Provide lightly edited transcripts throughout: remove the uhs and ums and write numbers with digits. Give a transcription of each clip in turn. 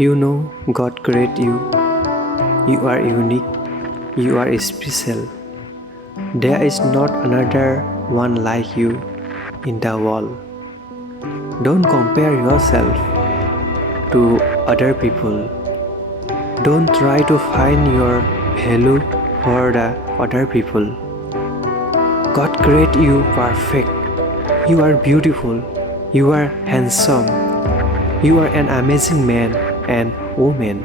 You know God created you. You are unique. You are special. There is not another one like you in the world. Don't compare yourself to other people. Don't try to find your value for the other people. God created you perfect. You are beautiful. You are handsome. You are an amazing man and woman.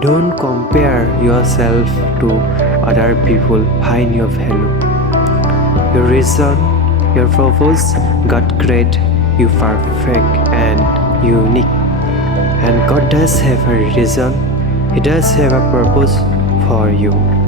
Don't compare yourself to other people. Find your value. Your reason, your purpose, God created you perfect and unique. And God does have a reason. He does have a purpose for you.